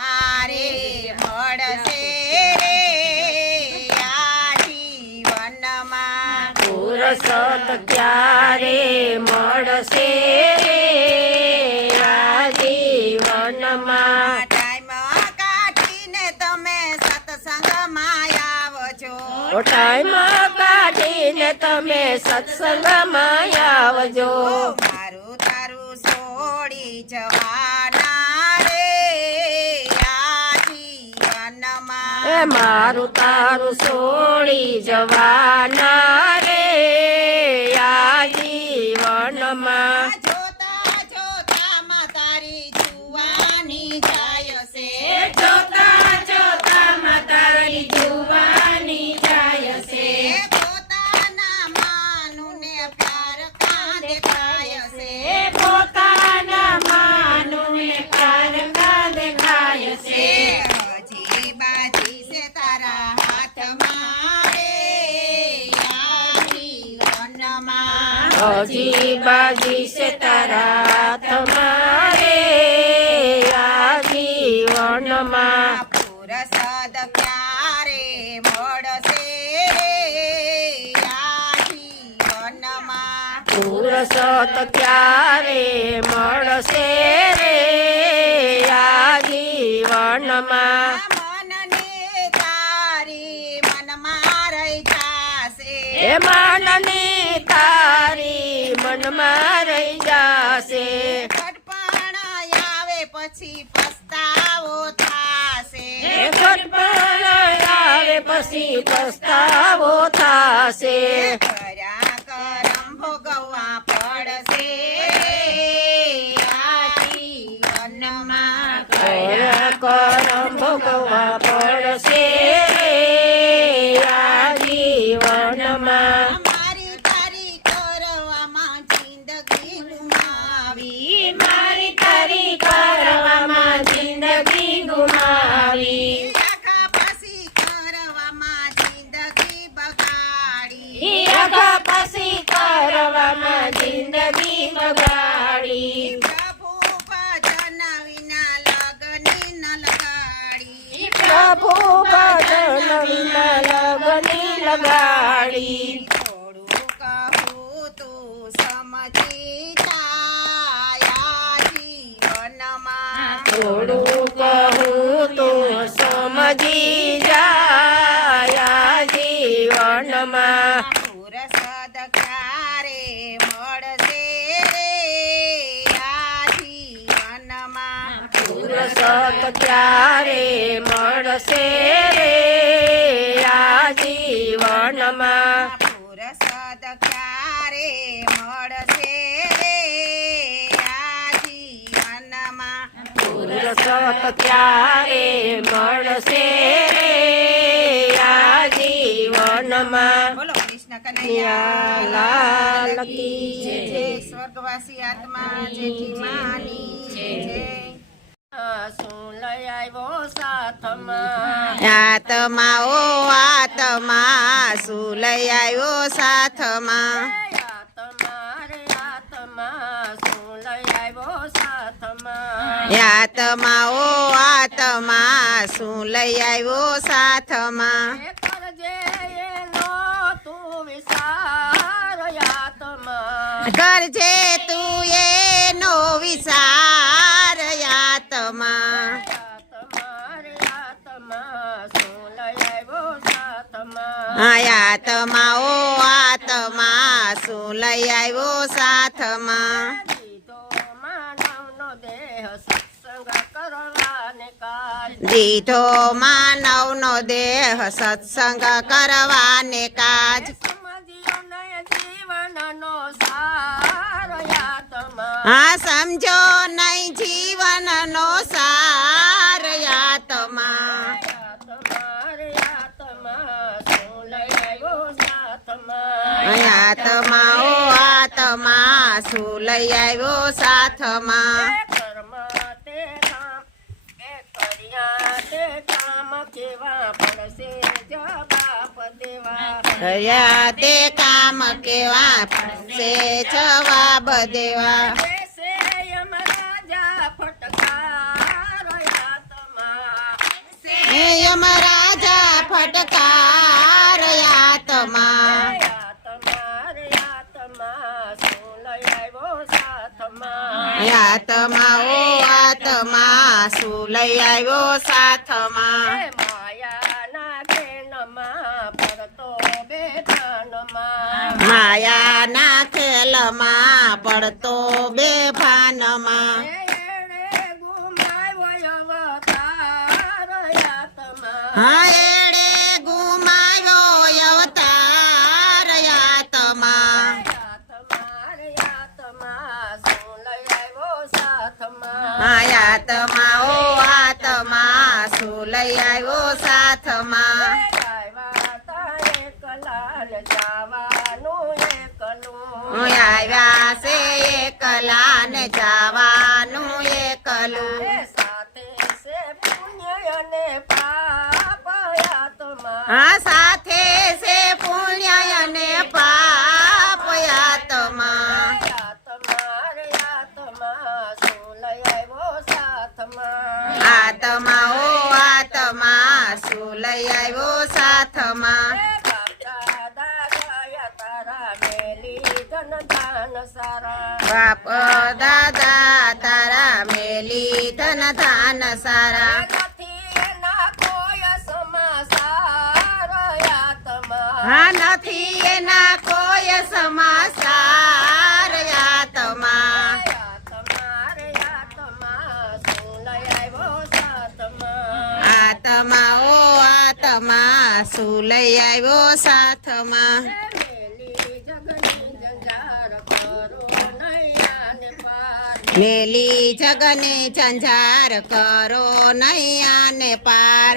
આરે મળશે રે આ જીવનમાં. પુરસત ક્યારે મળશે રે આ જીવનમાં? ટાઈમ કાઢીને તમે સત્સંગમાં આવજો. ટાઈમ કાઢીને તમે સત્સંગમાં આવજો. મારું તારું છોડી જવાના રે આ જીવનમાં. જોતા જોતા તારી જુવાની જાય છે જોતા જોતા માતારી જુવાની જાય છે એ પોતાના માનું ને પ્યાર કાં દેખાય છે એ પોતાના માનુને કારકા દેખાય છે હજી બાજી છે તારા હાથમાં રે આ જીવનમાં હજી બાજી છે તારા તમારે આ જીવનમાં પુરસાદ ક્યારે મળશે રે આ જીવનમાં પુરસત ક્યારે મળશે રે આ જીવનમાં મનને તારી મનમાં રહી જાશે. માનની મનમાં રહી જાશે. ઘટપણ આવે પછી પસ્તાવો થાશે. એ ઘટપણ આવે પછી પસ્તાવો થાશે. જિંદગી બગાડી પ્રભુ ભજન વિના લગની ન લગાડી પ્રભુ ભજન વિના લગની લગાડી થોડું કહું તું સમજી જાયા જીવનમાં. થોડું કહું તો સમજી જાય પુરસત ક્યારે મળશે રે આ જીવનમાં. પુરસદ ક્યારે મળશે રે આ જીવનમાં? પુરસત ક્યારે મળશે રે આ જીવનમાં? બોલો કૃષ્ણ કનૈયા. લાલ કી. જય. સ્વર્ગવાસી આત્મા જેઠી માની જય. આત્મા ઓ આત્મા શું લઈ આવ્યો સાથમાં? આત્મા ઓ આત્મા શું લઈ આવ્યો સાથમાં કરજે તું આત્મા ઓ આત્મા શું લઈ આવ્યો સાથમાં? દીધો માનવનો દેહ સત્સંગ કરવાને કાજ. હા માનવનો આત્મા લઈ આવ્યો સાથમાં. કર્મ તે કામ તે કામ કેવા પડશે જવાબ દેવા. યમ યમરાજા ફટકાર આત્મા આત્મા ઓ આત્મા શું લઈ આવ્યો સાથમાં. માયાના ખેલમાં પડતો બેઠાનમાં માયાના ખેલમાં પડતો બે ભાનમાં એણે ગુમાવ્યો અવતાર આત્મા હા આવ્યા છે એકલા ને જવાનું એકલું હા સાથે છે પુણ્ય અને પાપ આત્મા આત્મા ઓ આત્મા શું લઈ આવ્યો સાથમાં. બાપ દાદા તારા મેલી ધન ધાન સારા હા નથી એના કોઈ સમાચાર આત્મા આત્મા ઓ આત્મા શું લઈ આવ્યો સાથમાં મેલી જગને ઝંઝાર કરો નૈયા ને પાર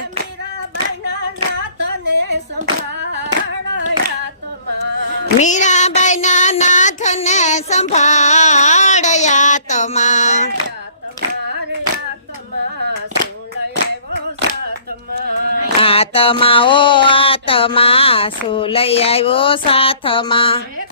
મીરાબાઈ ના નાથ ને સંભાળ આત્મા આત્મા ઓ આત્મા શું લઈ આવ્યો સાથમાં.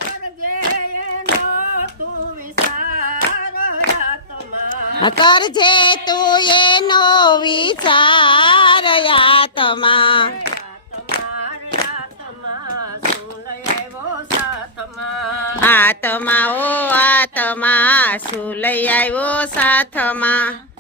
કરજે તું એનો વિચાર આત્મા આત્મા ઓ આત્મા શું લઈ આવ્યો સાથમાં?